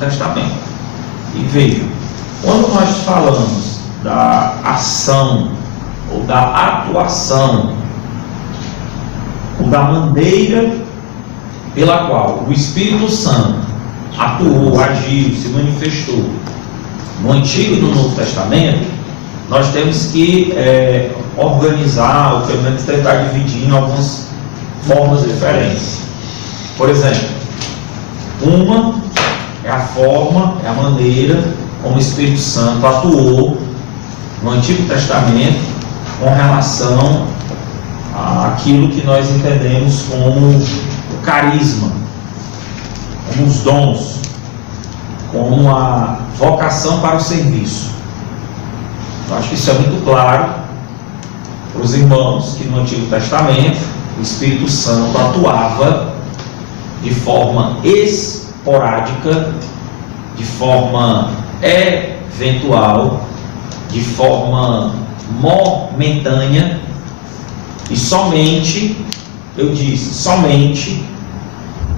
Testamento. E veja, quando nós falamos da ação ou da atuação ou da maneira pela qual o Espírito Santo atuou, agiu, se manifestou no Antigo e no Novo Testamento, nós temos que organizar, ou pelo menos tentar dividir em algumas formas diferentes. Por exemplo, uma é a forma, é a maneira como o Espírito Santo atuou no Antigo Testamento com relação àquilo que nós entendemos como o carisma, como os dons, como a vocação para o serviço. Eu acho que isso é muito claro para os irmãos que no Antigo Testamento o Espírito Santo atuava de forma esporádica, de forma eventual, de forma momentânea e somente, eu disse, somente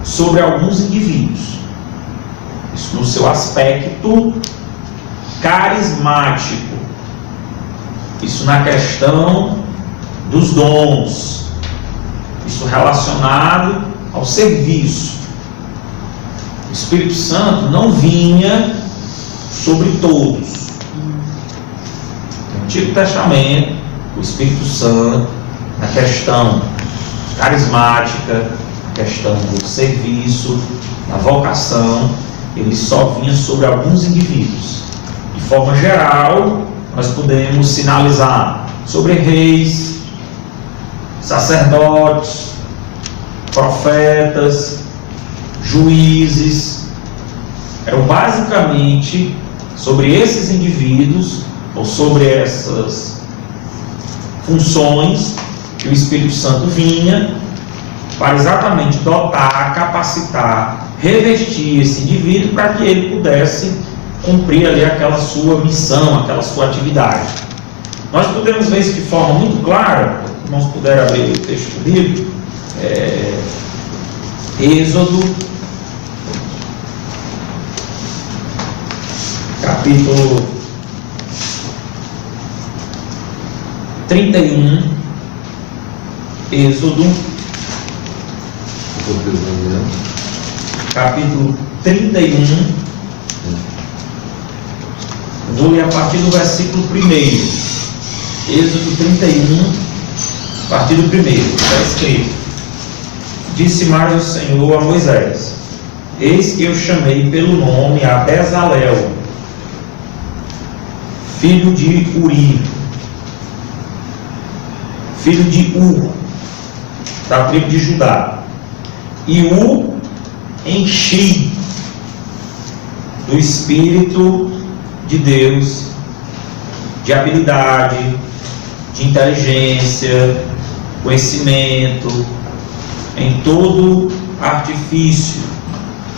sobre alguns indivíduos. Isso no seu aspecto carismático. Isso na questão dos dons. Isso relacionado ao serviço. O Espírito Santo não vinha sobre todos. No Antigo Testamento, o Espírito Santo, na questão carismática, na questão do serviço, da vocação, ele só vinha sobre alguns indivíduos. De forma geral, nós podemos sinalizar sobre reis, sacerdotes, profetas, juízes. Eram basicamente sobre esses indivíduos ou sobre essas funções que o Espírito Santo vinha para exatamente dotar, capacitar, revestir esse indivíduo para que ele pudesse cumprir ali aquela sua missão, aquela sua atividade. Nós podemos ver isso de forma muito clara. Se irmãos puderem abrir o texto do livro, Êxodo, capítulo 31, Êxodo, capítulo 31, vou ler a partir do versículo 1. Êxodo 31, a partir do 1, está escrito: Disse mais o Senhor a Moisés: Eis que eu chamei pelo nome a Bezalel, filho de Uri, filho de Ur, da tribo de Judá, e o enchi do Espírito de Deus, de habilidade, de inteligência, conhecimento, em todo artifício,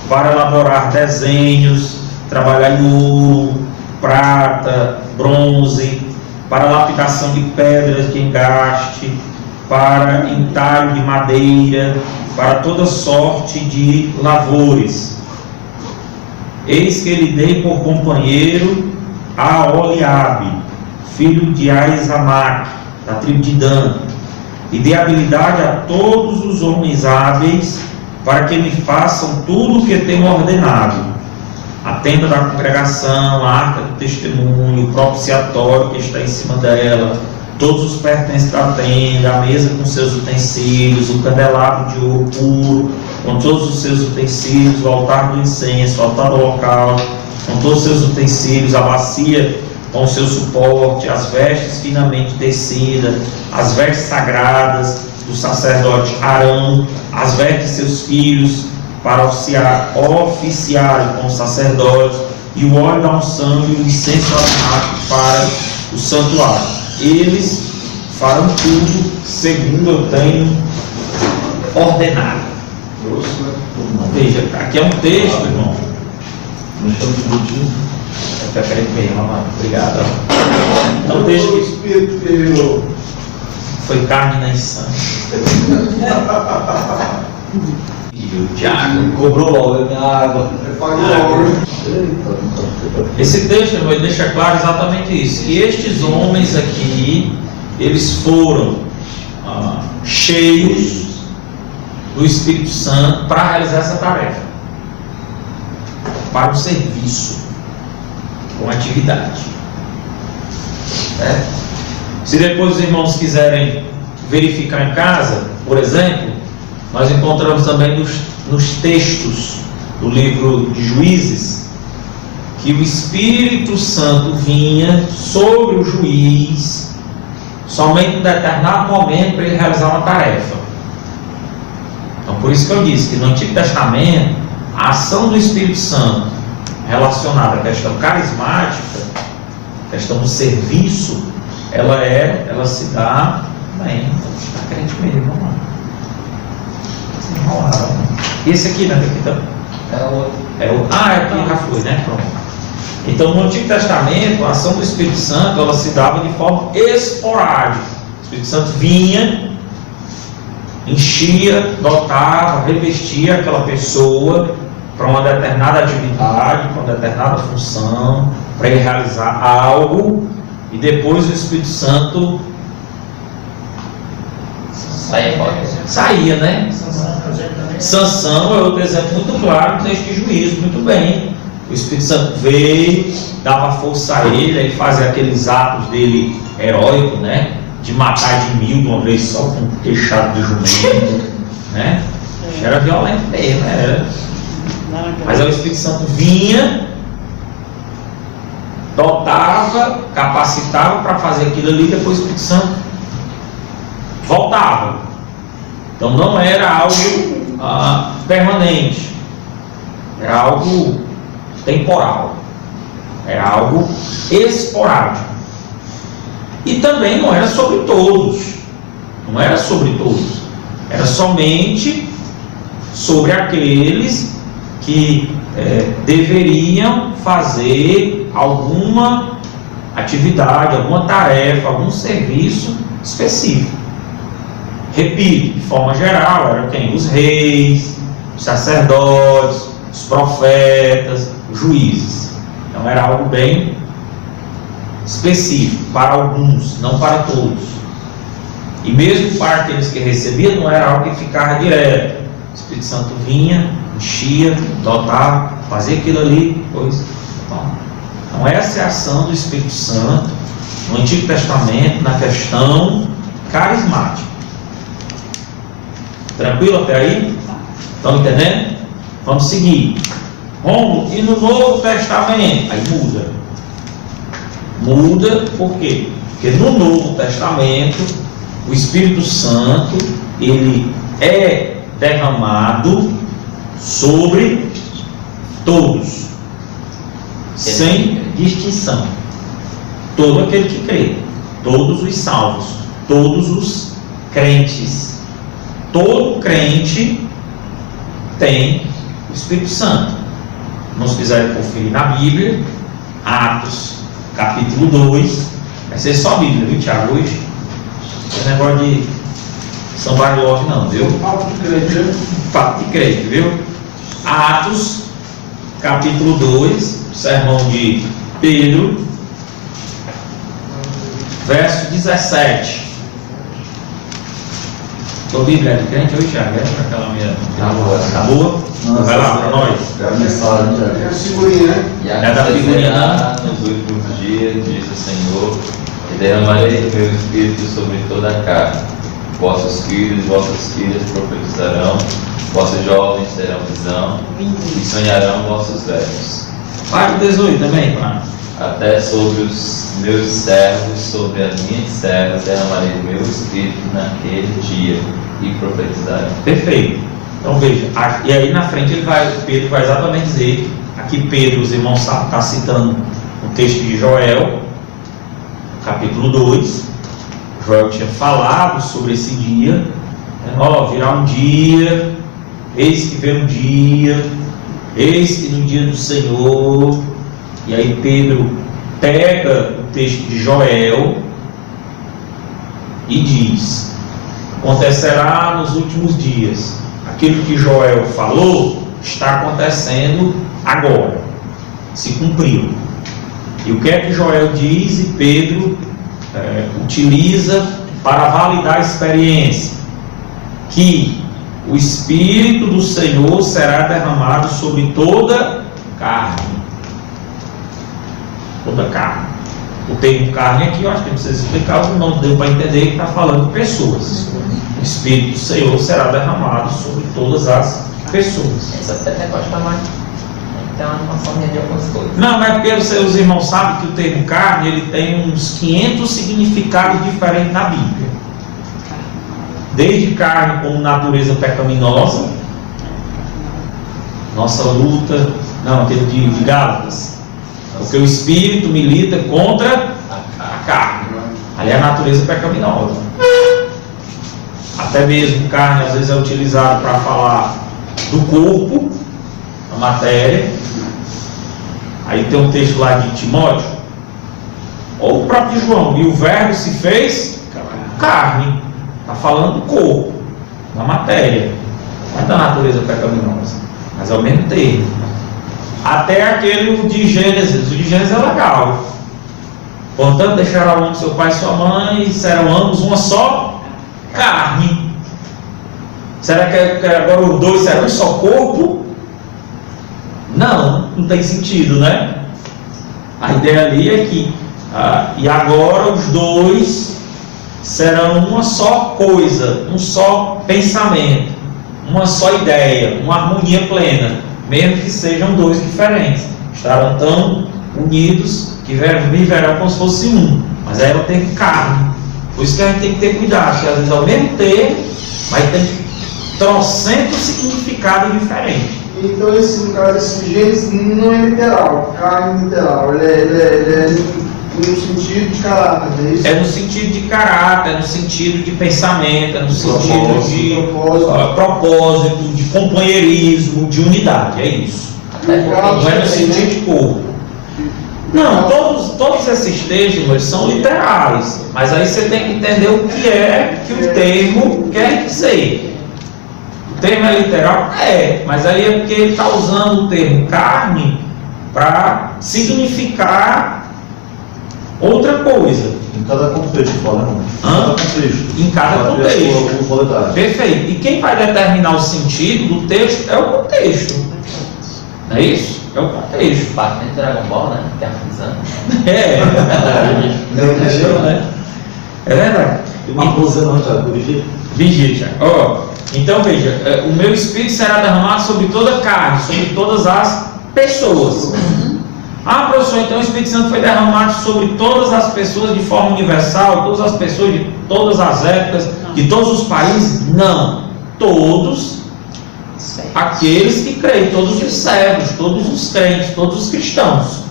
para elaborar desenhos, trabalhar em ouro, prata, bronze, para lapidação de pedras de engaste, para entalho de madeira, para toda sorte de lavores. Eis que lhe dei por companheiro a Oliabe, filho de Aizamaque, da tribo de Dan, e dei habilidade a todos os homens hábeis para que me façam tudo o que tenho ordenado: a tenda da congregação, a arca do testemunho, o propiciatório que está em cima dela, todos os pertences da tenda, a mesa com seus utensílios, o candelabro de ouro puro, com todos os seus utensílios, o altar do incenso, o altar do local, com todos os seus utensílios, a bacia com o seu suporte, as vestes finamente tecidas, as vestes sagradas do sacerdote Arão, as vestes de seus filhos, para oficiarem com o sacerdote, e o óleo da unção e o incenso aromático para o santuário. Eles farão tudo segundo eu tenho ordenado. Veja, aqui é um texto, irmão. Nós estamos discutindo. Obrigado. É um texto que Espírito foi carne nem sangue. E o Tiago Cobrou logo a minha água. Pagou logo. Esse texto, irmão, ele deixa claro exatamente isso, que estes homens aqui, eles foram cheios do Espírito Santo para realizar essa tarefa, para o serviço, com atividade. Se depois os irmãos quiserem verificar em casa, por exemplo, nós encontramos também nos textos do livro de Juízes, que o Espírito Santo vinha sobre o juiz somente em um determinado momento para ele realizar uma tarefa. Então, por isso que eu disse que no Antigo Testamento, a ação do Espírito Santo relacionada à questão carismática, a questão do serviço, ela se dá bem. Está crente mesmo, vamos lá. Se enrolaram. E esse aqui, né? Aqui também. É o aqui já foi, né? Pronto. Então, no Antigo Testamento, a ação do Espírito Santo, ela se dava de forma esporádica. O Espírito Santo vinha, enchia, dotava, revestia aquela pessoa para uma determinada atividade, para uma determinada função, para ele realizar algo, e depois o Espírito Santo saía, né? Sansão é outro exemplo muito claro no texto de Juízo, muito bem. O Espírito Santo veio, dava força a ele, aí fazia aqueles atos dele heróicos, né? De matar de 1000 de uma vez só com um queixado de jumento, né? Era violento mesmo, era. Mas aí o Espírito Santo vinha, dotava, capacitava para fazer aquilo ali, depois o Espírito Santo voltava. Então não era algo permanente, era algo temporal, era algo esporádico. E também não era sobre todos, era somente sobre aqueles que deveriam fazer alguma atividade, alguma tarefa, algum serviço específico. Repito, de forma geral, eram quem? Os reis, os sacerdotes, os profetas, os juízes. Então era algo bem específico, para alguns, não para todos. E mesmo para aqueles que recebiam, não era algo que ficava direto. O Espírito Santo vinha, enchia, dotava, fazia aquilo ali, depois. Então essa é a ação do Espírito Santo no Antigo Testamento, na questão carismática. Tranquilo até aí? Estão entendendo? Vamos seguir. Romulo, e no Novo Testamento? Aí muda. Muda por quê? Porque no Novo Testamento o Espírito Santo ele é derramado sobre todos, sem distinção. Todo aquele que crê, todos os salvos, todos os crentes. Todo crente tem o Espírito Santo. Se quiserem conferir na Bíblia, Atos, capítulo 2, vai ser só Bíblia, viu, Tiago? Hoje não é negócio de São Barlove, não, viu? Fato de crente, viu? Atos, capítulo 2, sermão de Pedro, verso 17. Tua Bíblia é de crente hoje, Tiago? Aquela minha. Tá boa? Vai lá para nós. É a mensagem, É a figurinha, né? E É da figurinha. nos últimos dias, diz o Senhor, e derramarei do meu Espírito sobre toda a carne. Vossos filhos e vossas filhas profetizarão, vossos jovens terão visão, e sonharão vossos velhos. Vai para 18 também, para. Até sobre os meus servos, sobre as minhas servas, derramarei do meu Espírito naquele dia, e profetizarão. Perfeito. Então veja, e aí na frente Pedro vai exatamente dizer, aqui Pedro, os irmãos está citando o texto de Joel, capítulo 2. Joel tinha falado sobre esse dia, virá um dia, eis que vem um dia, eis que no dia do Senhor. E aí Pedro pega o texto de Joel e diz: acontecerá nos últimos dias aquilo que Joel falou está acontecendo agora, se cumpriu. E o que é que Joel diz e Pedro utiliza para validar a experiência? Que o Espírito do Senhor será derramado sobre toda carne. Toda carne. O termo carne aqui, eu acho que não precisa explicar, não deu para entender que está falando de pessoas. O Espírito do Senhor será derramado sobre todas as pessoas. Essa Pentecostal tem uma noção de algumas coisas. Não, mas porque os irmãos sabem que o termo carne ele tem uns 500 significados diferentes na Bíblia. Desde carne como natureza pecaminosa, nossa luta, não, aquele de Gálatas, porque o Espírito milita contra a carne, ali é a natureza pecaminosa. Até mesmo carne às vezes é utilizado para falar do corpo, a matéria. Aí tem um texto lá de Timóteo, ou o próprio João, e o verbo se fez carne. Está falando do corpo, da matéria, não é da natureza pecaminosa, mas ao mesmo tempo. Até aquele de Gênesis, o de Gênesis é legal. Portanto, deixará o homem seu pai e sua mãe, e serão ambos uma só carne. Será que agora os dois serão um só corpo? Não, não tem sentido, né? A ideia ali é que, e agora os dois serão uma só coisa, um só pensamento, uma só ideia, uma harmonia plena, mesmo que sejam dois diferentes, estarão tão unidos que viverão como se fosse um, mas aí eu tenho carne. Por isso que a gente tem que ter cuidado, que às vezes ao mesmo tempo, mas tem trocentos significados diferentes. Então no caso esse Gênesis não é literal, carne literal, ele é no sentido de caráter, não é isso? É no sentido de caráter, é no sentido de pensamento, é no sentido de propósito, de companheirismo, de unidade, é isso. Não é no sentido de corpo. Não, todos esses textos são literais, mas aí você tem que entender o que é que o termo quer dizer. O termo é literal? É, mas aí é porque ele está usando o termo carne para significar outra coisa. Em cada contexto, fala, não? Em cada contexto. Em cada contexto. Perfeito. E quem vai determinar o sentido do texto é o contexto. Não é isso? É o contexto. Parte de Dragon Ball, né? Que é a fusão. Não entendeu, né? É verdade. Tem uma coisa não, já, corrigir. Vigia. Então veja, o meu Espírito será derramado sobre toda a carne, sobre todas as pessoas. Ah, professor, então o Espírito Santo foi derramado sobre todas as pessoas de forma universal, todas as pessoas de todas as épocas, de todos os países? Não. Todos aqueles que creem, todos os servos, todos os crentes, todos os cristãos.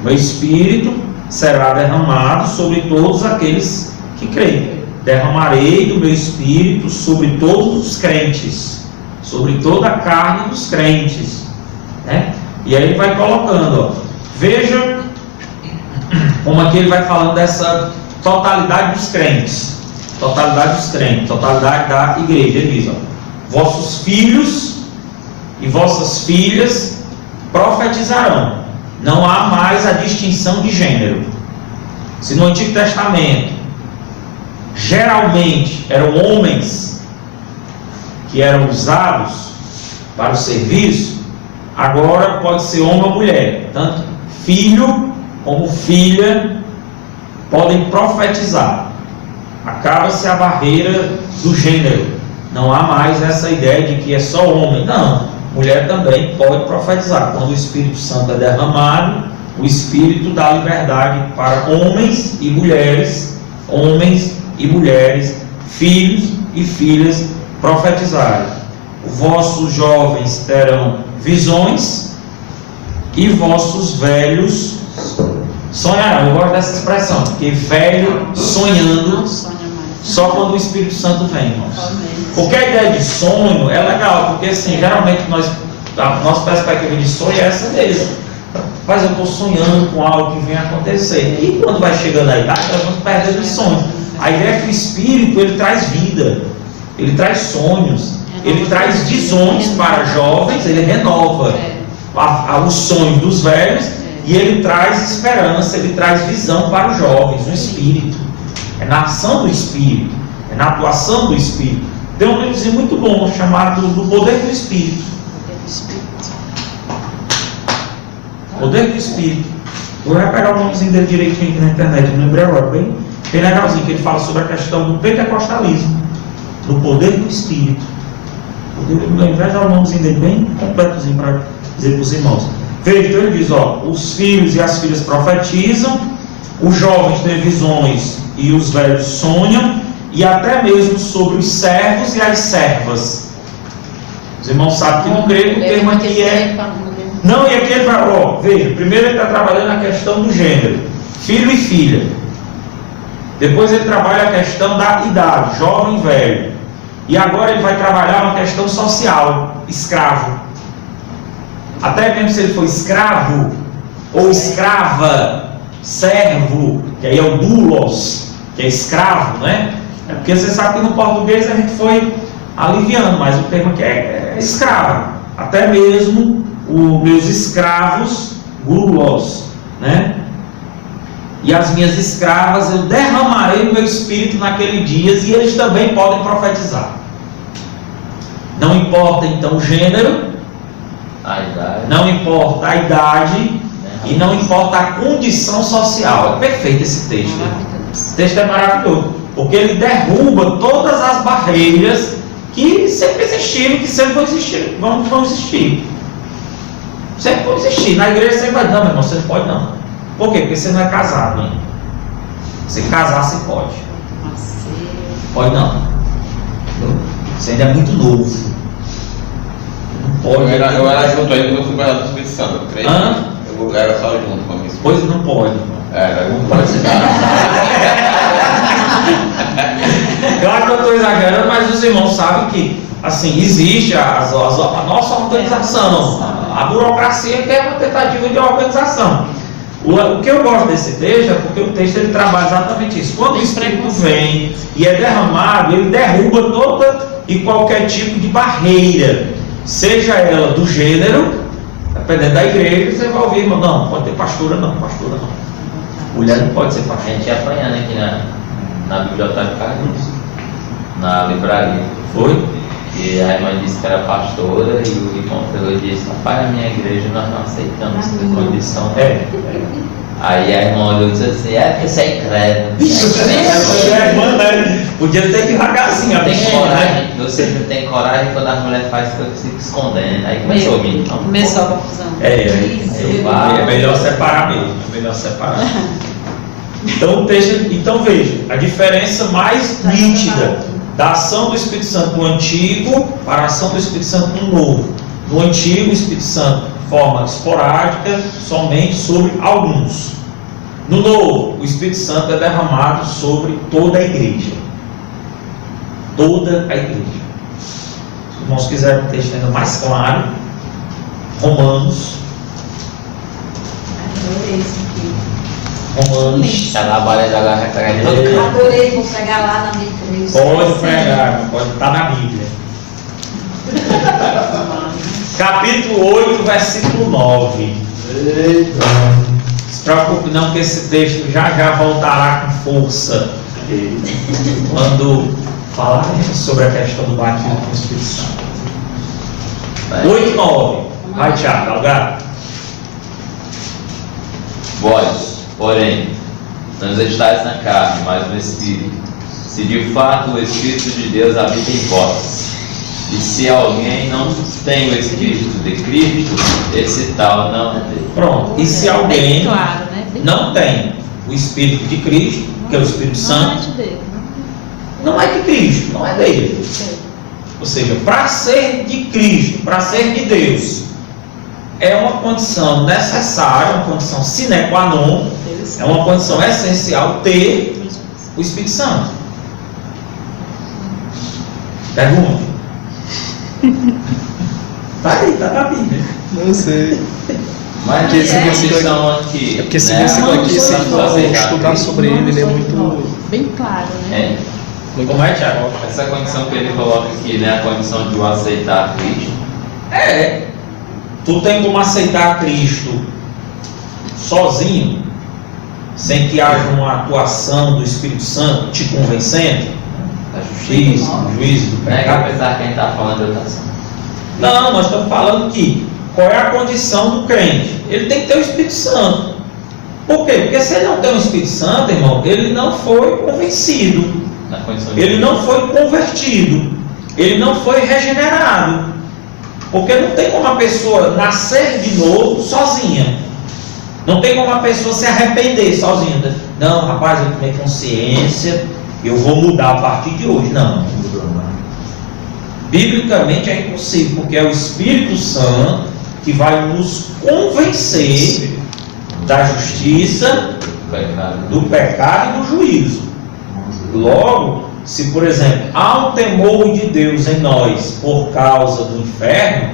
O meu Espírito será derramado sobre todos aqueles que creem. Derramarei do meu Espírito sobre todos os crentes, sobre toda a carne dos crentes, né? E aí ele vai colocando, veja como aqui ele vai falando dessa totalidade dos crentes, totalidade da igreja. Ele diz, vossos filhos e vossas filhas profetizarão. Não há mais a distinção de gênero. Se no Antigo Testamento geralmente eram homens que eram usados para o serviço, agora pode ser homem ou mulher. Tanto filho como filha podem profetizar. Acaba-se a barreira do gênero. Não há mais essa ideia de que é só homem. Não, mulher também pode profetizar. Quando o Espírito Santo é derramado, o Espírito dá liberdade para homens e mulheres, filhos e filhas profetizarem. Vossos jovens terão visões e vossos velhos sonharão. Eu gosto dessa expressão, porque velho sonhando só quando o Espírito Santo vem, irmãos. Porque a ideia de sonho é legal, porque assim, geralmente a nossa perspectiva de sonho é essa mesmo. Mas eu estou sonhando com algo que vem acontecer. E quando vai chegando a idade, nós vamos perdendo os sonhos. A ideia é que o Espírito, ele traz vida, ele traz sonhos, ele traz visões para jovens, ele renova os sonhos dos velhos, e ele traz esperança, ele traz visão para os jovens, no Espírito. É na ação do Espírito, é na atuação do Espírito. Tem um livrozinho muito bom chamado Do Poder do Espírito. Poder do Espírito. Vou pegar o nomezinho dele direitinho aqui na internet, não lembrei agora, bem legalzinho, que ele fala sobre a questão do pentecostalismo, do poder do Espírito. Já já o nomezinho dele bem completozinho para dizer para os irmãos. Veja, então ele diz, os filhos e as filhas profetizam, os jovens têm visões e os velhos sonham, e até mesmo sobre os servos e as servas. Os irmãos sabem que no grego o termo aqui é... Não, e aqui ele vai, veja, primeiro ele está trabalhando a questão do gênero, filho e filha. Depois ele trabalha a questão da idade, jovem e velho. E agora ele vai trabalhar uma questão social, escravo. Até mesmo se ele for escravo, ou escrava, servo, que aí é o doulos, que é escravo, né? É porque você sabe que no português a gente foi aliviando, mas o termo aqui é escravo. Até mesmo os meus escravos, doulos, né? E as minhas escravas, eu derramarei o meu espírito naquele dia, e eles também podem profetizar. Não importa então o gênero, não importa a idade, e não importa a condição social. É perfeito esse texto. Esse texto é maravilhoso, porque ele derruba todas as barreiras que sempre existiram, que sempre vão existir. Vão existir. Sempre vão existir. Na igreja você vai, não, meu irmão, você não pode não. Por quê? Porque você não é casado, hein? Se casar, você pode. Pode não. Você ainda é muito novo. Não pode. Eu era junto aí quando eu fui para a Espírito Santo, eu creio. Eu era só junto com a minha esposa. Pois não pode. Não pode ser. Claro que eu estou exagerando, mas os irmãos sabem que, assim, existe a nossa organização, a burocracia, que é uma tentativa de organização. O que eu gosto desse texto é porque o texto ele trabalha exatamente isso. Quando o Espírito vem e é derramado, ele derruba toda e qualquer tipo de barreira, seja ela do gênero, dependendo da igreja, você vai ouvir, não pode ter pastora não. Mulher não pode ser pastora. A gente ia apanhando aqui na biblioteca Carlos, na livraria. Foi? E a irmã disse que era pastora, e o irmão pegou e disse: rapaz, na minha igreja nós não aceitamos essa condição. Aí a irmã olhou e disse assim: porque você é incrédulo. Podia ter que devagarzinho, tem coragem. Você não tem coragem quando a mulher faz coisa que fica escondendo. Aí começou a vir. Começou a confusão. É melhor separar mesmo. É melhor separar. Então veja, a diferença mais nítida da ação do Espírito Santo no Antigo para a ação do Espírito Santo no Novo. No Antigo, o Espírito Santo de forma esporádica, somente sobre alguns. No Novo, o Espírito Santo é derramado sobre toda a igreja. Toda a igreja. Se os irmãos quiserem um texto ainda mais claro, Romanos. Adorei isso aqui. Romanos. Tá na barra da garra pegando todo Eu canto. adorei, vou pregar lá na minha igreja. Pode pregar, pode estar na Bíblia. Capítulo 8, versículo 9. Eita. Se preocupe não, que esse texto já voltará com força quando falaremos sobre a questão do batismo com o Espírito Santo. 8, 9. Vai, Tiago, Algar. Vós, porém, não estáis na carne, mas no Espírito. Se de fato o Espírito de Deus habita em vós. E se alguém não tem o Espírito de Cristo, esse tal não é dele. Pronto. E se alguém Bem claro, né? Bem não tem o Espírito de Cristo, que é o Espírito Santo, Não é de Deus. não é de Cristo, não é dele. Ou seja, para ser de Cristo, para ser de Deus, é uma condição necessária, uma condição sine qua non, é uma condição essencial ter o Espírito Santo. Pergunta. Tá aí, tá na Bíblia. Não sei. Mas Porque esse essa versículo condição aqui. É porque esse né, versículo aqui, se não for aceitar estudar Cristo. sobre ele, ele é muito. Bem claro, né? Como é, Tiago? Essa condição que ele coloca aqui, né? A condição de o aceitar Cristo. É. Tu tem como aceitar Cristo sozinho, sem que haja uma atuação do Espírito Santo te convencendo? Da justiça. Juízo do Né? pecado. Apesar que a gente está falando de outra ação. Não, nós estamos falando que qual é a condição do crente? Ele tem que ter o Espírito Santo. Por quê? Porque se ele não tem o Espírito Santo, irmão, ele não foi convencido, Na condição de ele não foi convertido, ele não foi regenerado. Porque não tem como a pessoa nascer de novo sozinha. Não tem como a pessoa se arrepender sozinha. Não, rapaz, eu tomei consciência, eu vou mudar a partir de hoje. Não. Biblicamente é impossível, porque é o Espírito Santo que vai nos convencer da justiça, do pecado e do juízo. Logo, se por exemplo há um temor de Deus em nós por causa do inferno,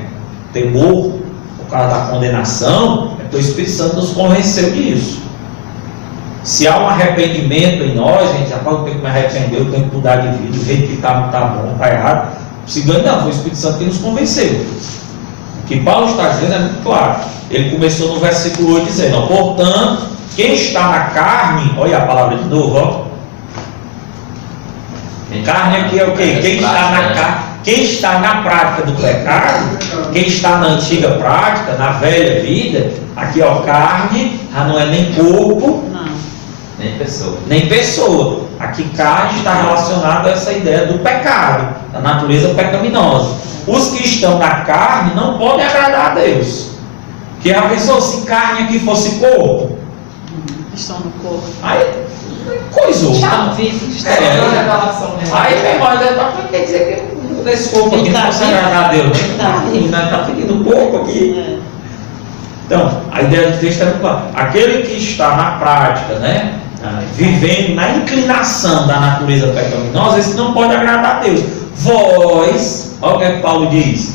temor por causa da condenação, é porque o Espírito Santo nos convenceu disso. Se há um arrependimento em nós, a gente já fala, eu tenho que me arrepender, eu tenho que mudar de vida, o jeito que está não está bom, está errado. Se não, foi o Espírito Santo que nos convenceu. O que Paulo está dizendo é muito claro. Ele começou no versículo 8 dizendo, ó, portanto, quem está na carne, olha a palavra de novo, ó. Carne aqui é o quê? Quem está na carne, quem está na prática do pecado, quem está na antiga prática, na velha vida, aqui ó, carne, já não é nem corpo, Não. Nem pessoa. nem pessoa. Aqui carne está relacionado a essa ideia do pecado, da natureza pecaminosa. Os que estão na carne não podem agradar a Deus. Porque a pessoa, se carne aqui fosse corpo, Estão no corpo. aí coisou. Estão vivos. Estão É. na revelação, né? Aí meu irmão, quer dizer que nesse corpo aqui não fosse agradar a Deus, né? Está pedindo corpo aqui. É. Então, a ideia do texto é muito clara. Aquele que está na prática, né? Vivendo na inclinação da natureza pecaminosa, esse não pode agradar a Deus. Vós, olha o que Paulo diz: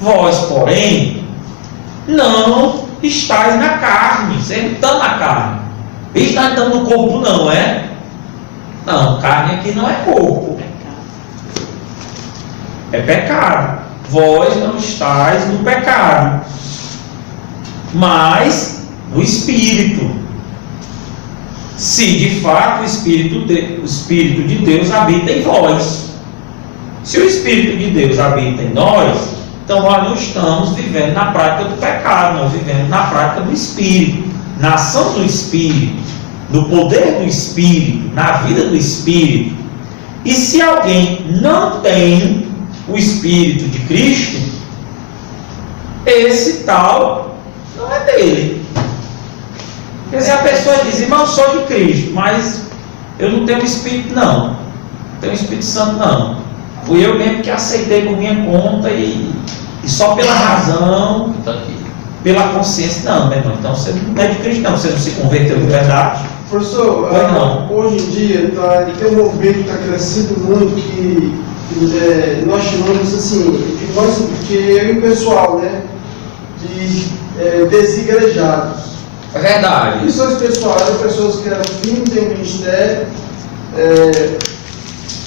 vós, porém, não estáis na carne. Vocês não estão na carne. Está então no corpo, não é? Não, carne aqui não é corpo, é pecado. Vós não estáis no pecado, mas no Espírito. Se de fato o Espírito de Deus habita em vós. Se o Espírito de Deus habita em nós, então nós não estamos vivendo na prática do pecado, nós vivemos na prática do Espírito, na ação do Espírito, no poder do Espírito, na vida do Espírito. E se alguém não tem o Espírito de Cristo, esse tal não é dele. Porque se a pessoa diz, irmão, eu sou de Cristo, mas eu não tenho o Espírito, não tenho o Espírito Santo, não. Fui eu mesmo que aceitei por minha conta e só pela razão, pela consciência, não, meu irmão. Então você não é de Cristo, não. Você não se converteu de verdade. Professor, Pois não. hoje em dia tem um movimento que está crescendo muito que nós chamamos assim, que eu e o pessoal, né, de desigrejados. É verdade. E são as pessoas, eram pessoas que eram filhos de um ministério,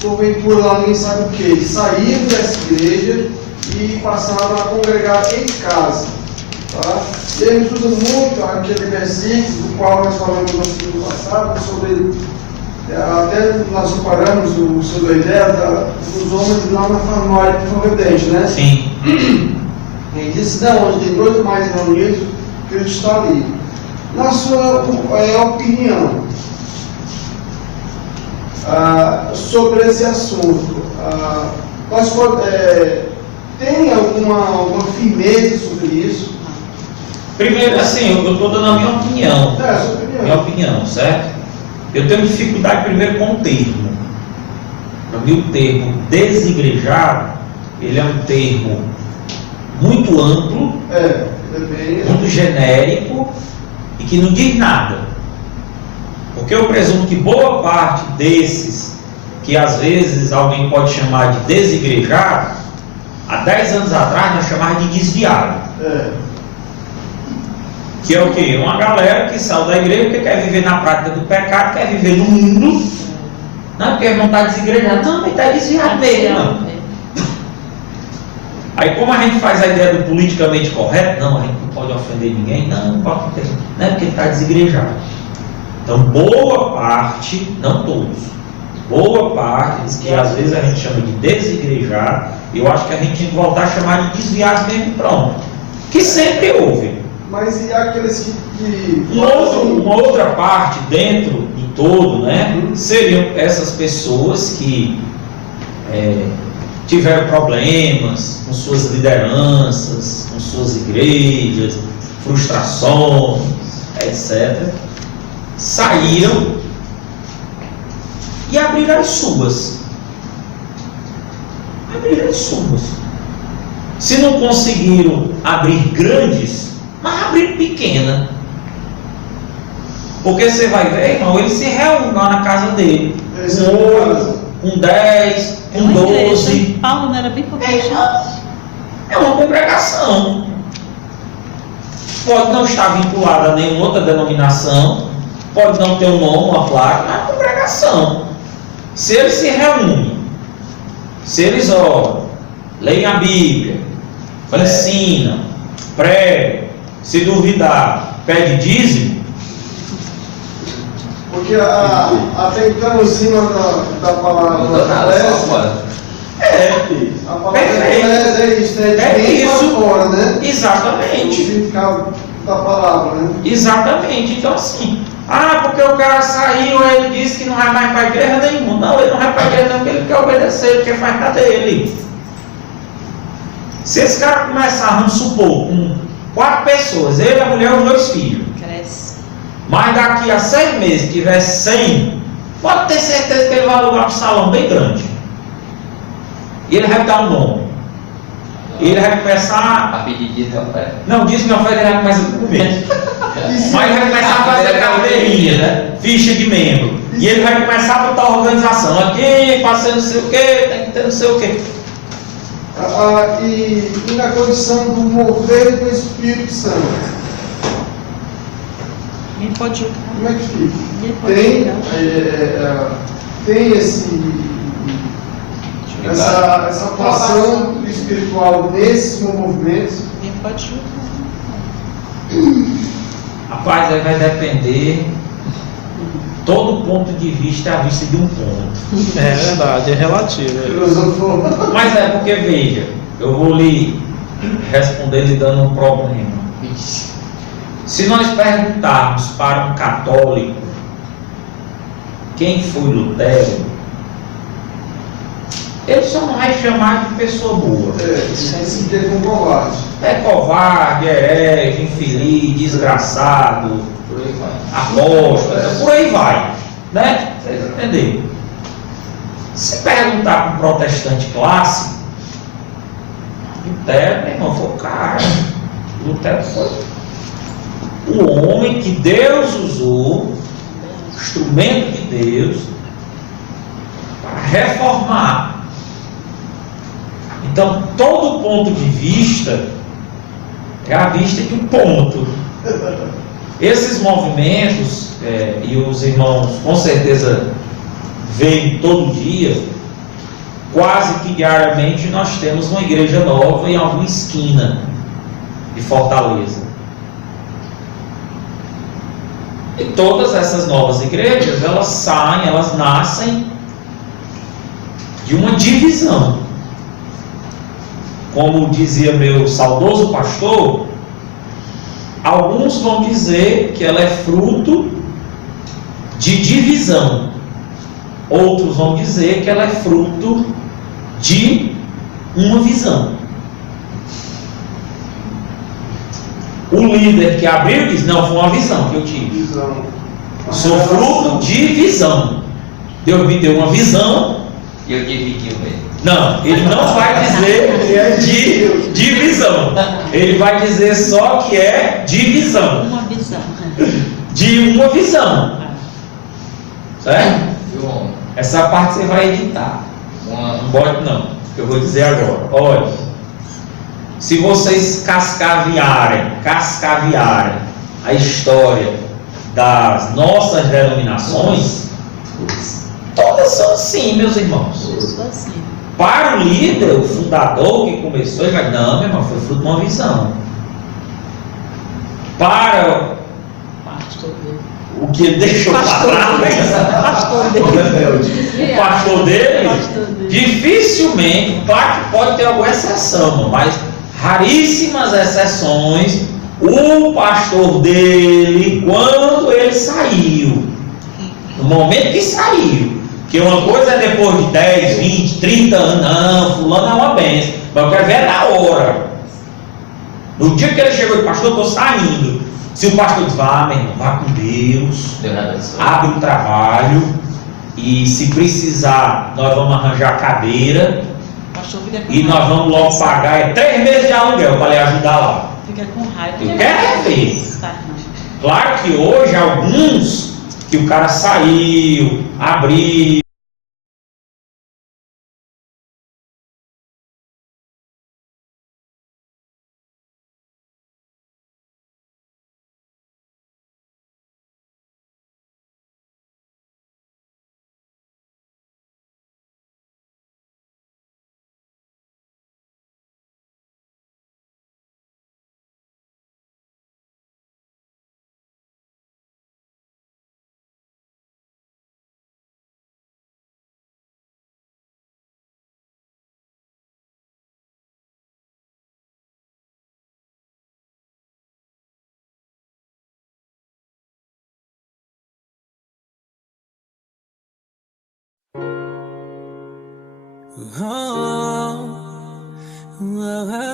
porventura lá ninguém sabe o que, saíram dessa igreja e passaram a congregar em casa. Tá? E a gente usa muito aquele versículo do qual nós falamos no domingo passado, sobre, até nós comparamos sobre a ideia dos homens lá na farmácia de Providente, né? Sim. Ele disse, não, onde tem dois ou mais reunidos, Cristo está ali. Na sua opinião sobre esse assunto, tem alguma firmeza sobre isso? Primeiro, assim, eu estou dando a minha opinião. É, a sua opinião. Minha opinião, certo? Eu tenho dificuldade primeiro com o termo. Para mim, o termo desigrejado, ele é um termo muito amplo, muito genérico e que não diz nada. Porque eu presumo que boa parte desses, que às vezes alguém pode chamar de desigrejado, há 10 anos atrás nós chamávamos de desviado. Que é o quê? Uma galera que saiu da igreja porque quer viver na prática do pecado, quer viver no mundo Não, porque ele não está desigrejado. Não, ele está desviado mesmo. Aí como a gente faz a ideia do politicamente correto, não, a gente não pode ofender ninguém, não pode ter, não é porque ele está desigrejado. Então boa parte, não todos, boa parte, que às vezes a gente chama de desigrejar, eu acho que a gente tem que voltar a chamar de desviados mesmo e pronto. Que sempre houve. Mas e aqueles que Uma outra parte dentro de todo, né, seriam essas pessoas que tiveram problemas com suas lideranças, com suas igrejas, frustrações, etc. Saíram e abriram as suas. Abriram as suas. Se não conseguiram abrir grandes, mas abriram pequena. Porque você vai ver, irmão, ele se reúne lá na casa dele. Com 10, com 12. Paulo não era bem fechado. É uma congregação. Pode não estar vinculada a nenhuma outra denominação, pode não ter um nome, uma placa, mas é uma congregação. Se eles se reúnem, se eles oram, leem a Bíblia, ensinam, pregam, se duvidar, pede dízimo. Porque até então, em cima da palavra Não dá nada, só fora. a palavra Perfeito. é isso, né? De É dentro para isso. fora, né? O Exatamente. significado da palavra, né? Exatamente. Então assim, porque o cara saiu, ele disse que não vai mais para a igreja nenhuma. Não, ele não vai para a igreja não, porque ele quer obedecer, ele quer fazer dele. Se esse cara começar, vamos supor, com 4 pessoas, ele, a mulher e os 2 filhos, Cresce. mas daqui a 6 meses tiver 100, pode ter certeza que ele vai alugar um salão bem grande. E ele vai dar um nome. Ele vai começar. A pedir de oferta. Não, diz que minha oferta ele vai começar a comer. Mas ele vai começar a fazer carteirinha, né? Ficha de membro. E ele vai começar a botar a organização. Aqui, passando não sei o quê, tem que ter não sei o quê. E na condição do mover do Espírito Santo, Ninguém pode julgar. como é que fica? Ninguém pode Tem, julgar. tem essa atuação espiritual nesses movimentos. Ninguém pode julgar. Rapaz, aí vai depender. Todo ponto de vista é a vista de um ponto. É verdade, é relativo. Filosofou. Mas é porque, veja, eu vou lhe responder lhe dando um problema. Se nós perguntarmos para um católico quem foi Lutero, ele só não vai chamar de pessoa boa. Isso que é com covarde. É covarde, herege, infeliz, desgraçado, Por aí vai. apóstata, por aí vai, né? Vocês entenderam? Se perguntar para um protestante clássico, Lutero, meu irmão, foi o cara. Lutero foi o homem que Deus usou, instrumento de Deus, para reformar. Então, todo ponto de vista é a vista de um ponto. Esses movimentos, e os irmãos com certeza veem todo dia, quase que diariamente nós temos uma igreja nova em alguma esquina de Fortaleza. E todas essas novas igrejas, elas saem, elas nascem de uma divisão. Como dizia meu saudoso pastor, alguns vão dizer que ela é fruto de divisão. Outros vão dizer que ela é fruto de uma visão. O líder que abriu diz, não, foi uma visão que eu tive. Visão. Sou fruto de visão. Deus me deu uma visão. E eu dividi o meio. Não, ele não vai dizer de divisão. Ele vai dizer só que é divisão. Uma visão. De uma visão. Certo? Viu, homem? Essa parte você vai editar. Não pode não. Eu vou dizer agora. Olha, se vocês cascaviarem a história das nossas denominações, todas Todas são assim, meus irmãos. Isso assim. Para o líder, o fundador que começou, ele vai, não, meu irmão, foi fruto de uma visão. Para Pastor dele. o que ele deixou para Pastor trás, Pastor O dele. rebelde. o pastor dele, Pastor dele. dificilmente, claro que pode ter alguma exceção, mas raríssimas exceções, o pastor dele, quando ele saiu, no momento que saiu, que uma coisa é depois de 10, 20, 30 anos, não, fulano é uma benção, mas eu quero ver na hora. No dia que ele chegou e pastor, eu estou saindo. Se o pastor diz, vá, meu irmão, vá com Deus, Deu nada disso. abre um trabalho, e se precisar, nós vamos arranjar cadeira, Pastor fica com e nós raiva. vamos logo pagar 3 meses de aluguel para lhe ajudar lá. Fica com raiva. Eu quero ver. Tá, não. Claro que hoje alguns que o cara saiu, abriu, Oh, oh, oh, oh.